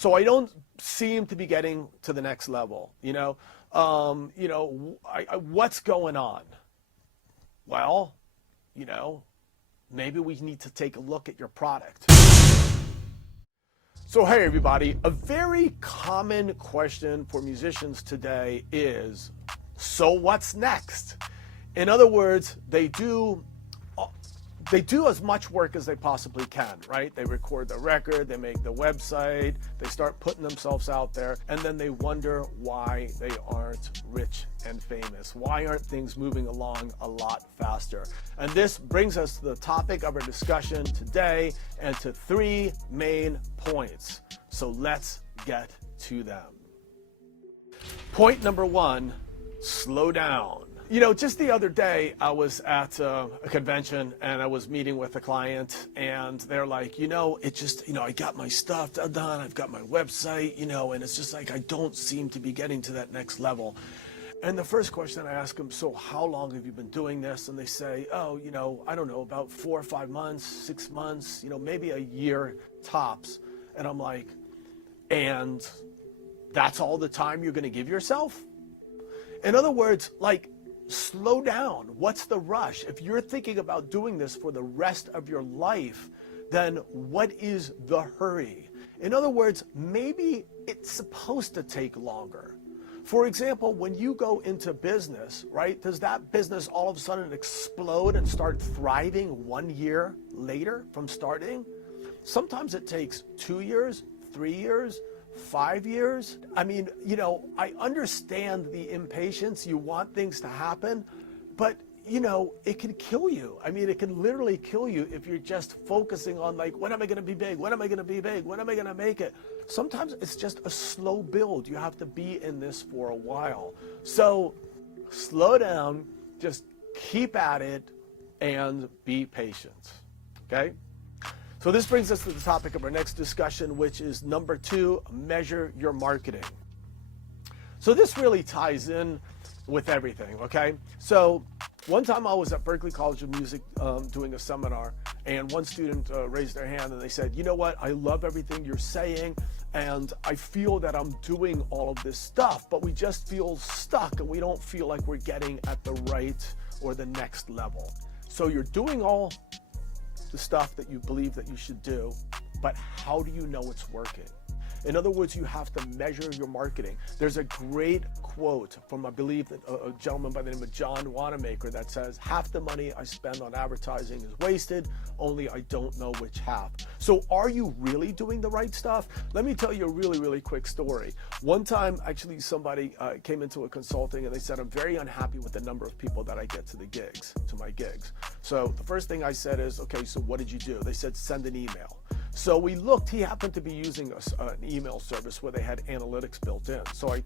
So I don't seem to be getting to the next level, what's going on? Well, maybe we need to take a look at your product. So hey everybody, a very common question for musicians today is, so what's next? In other words, they do as much work as they possibly can, right? They record the record, they make the website, they start putting themselves out there, and then they wonder why they aren't rich and famous. Why aren't things moving along a lot faster? And this brings us to the topic of our discussion today and to 3 main points. So let's get to them. Point number 1, slow down. Just the other day, I was at a convention and I was meeting with a client and they're like, I got my stuff done, I've got my website, and it's just like, I don't seem to be getting to that next level. And the first question I ask them, so how long have you been doing this? And they say, oh, I don't know, about 4 or 5 months, 6 months, maybe a year tops. And I'm like, and that's all the time you're going to give yourself? In other words, slow down. What's the rush? If you're thinking about doing this for the rest of your life, then what is the hurry? In other words, maybe it's supposed to take longer. For example, when you go into business, right, does that business all of a sudden explode and start thriving 1 year later from starting? Sometimes it takes 2 years, 3 years, 5 years. I mean, I understand the impatience. You want things to happen, but it can kill you. I mean, it can literally kill you if you're just focusing on when am I going to be big? When am I going to be big? When am I going to make it? Sometimes it's just a slow build. You have to be in this for a while. So slow down, just keep at it and be patient. Okay? So this brings us to the topic of our next discussion, which is number 2, measure your marketing. So this really ties in with everything, okay? So one time I was at Berklee College of Music doing a seminar, and one student raised their hand and they said, you know what, I love everything you're saying, and I feel that I'm doing all of this stuff, but we just feel stuck and we don't feel like we're getting at the right or the next level. So you're doing all the stuff that you believe that you should do, but how do you know it's working? In other words, you have to measure your marketing. There's a great quote from, I believe, a gentleman by the name of John Wanamaker that says, half the money I spend on advertising is wasted, only I don't know which half. So are you really doing the right stuff? Let me tell you a really, really quick story. One time, actually, somebody came into a consulting and they said, I'm very unhappy with the number of people that I get to my gigs. So the first thing I said is, okay, so what did you do? They said, send an email. So we looked, he happened to be using an email service where they had analytics built in. So I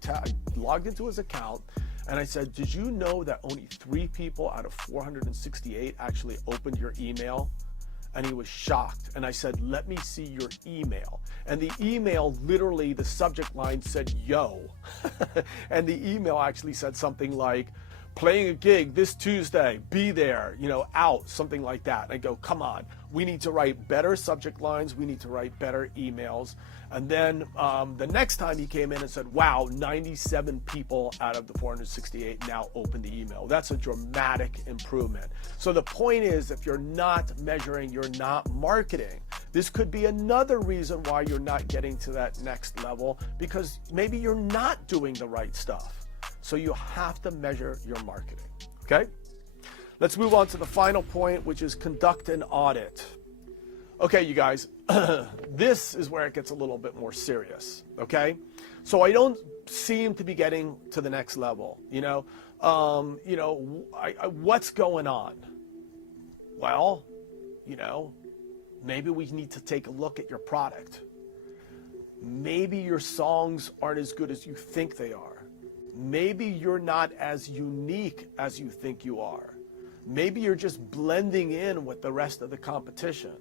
logged into his account and I said, did you know that only 3 people out of 468 actually opened your email? And he was shocked. And I said, let me see your email. And the email, literally the subject line said, yo. And the email actually said something like, playing a gig this Tuesday, be there, out, something like that. And I go, come on, we need to write better subject lines, we need to write better emails. And then the next time he came in and said, wow, 97 people out of the 468 now opened the email. That's a dramatic improvement. So the point is, if you're not measuring, you're not marketing. This could be another reason why you're not getting to that next level, because maybe you're not doing the right stuff. So you have to measure your marketing, okay? Let's move on to the final point, which is conduct an audit. Okay, you guys, this is where it gets a little bit more serious, okay? So I don't seem to be getting to the next level, what's going on? Well, maybe we need to take a look at your product. Maybe your songs aren't as good as you think they are. Maybe you're not as unique as you think you are. Maybe you're just blending in with the rest of the competition,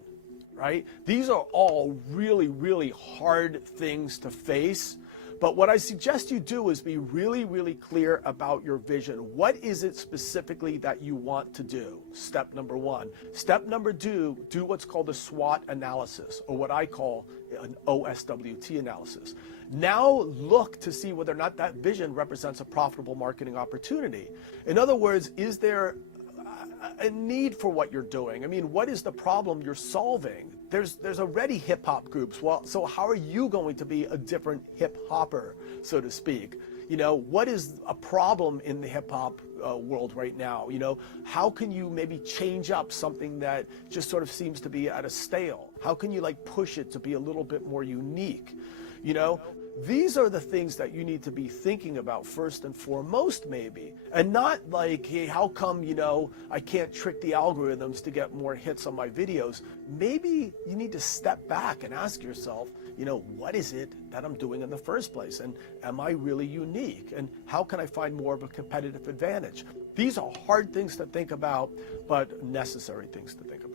right? These are all really, really hard things to face, But what I suggest you do is be really, really clear about your vision. What is it specifically that you want to do? Step number one. Step number two, do what's called a SWOT analysis, or what I call an OSWT analysis. Now look to see whether or not that vision represents a profitable marketing opportunity. In other words, is there a need for what you're doing? I mean, what is the problem you're solving? There's already hip hop groups. Well, so how are you going to be a different hip hopper, so to speak? You know, what is a problem in the hip hop world right now? You know, how can you maybe change up something that just sort of seems to be at a stale? How can you like push it to be a little bit more unique? You know, these are the things that you need to be thinking about first and foremost, maybe. And not like, hey, how come, you know, I can't trick the algorithms to get more hits on my videos? Maybe you need to step back and ask yourself, you know, what is it that I'm doing in the first place? And am I really unique? And how can I find more of a competitive advantage? These are hard things to think about, but necessary things to think about.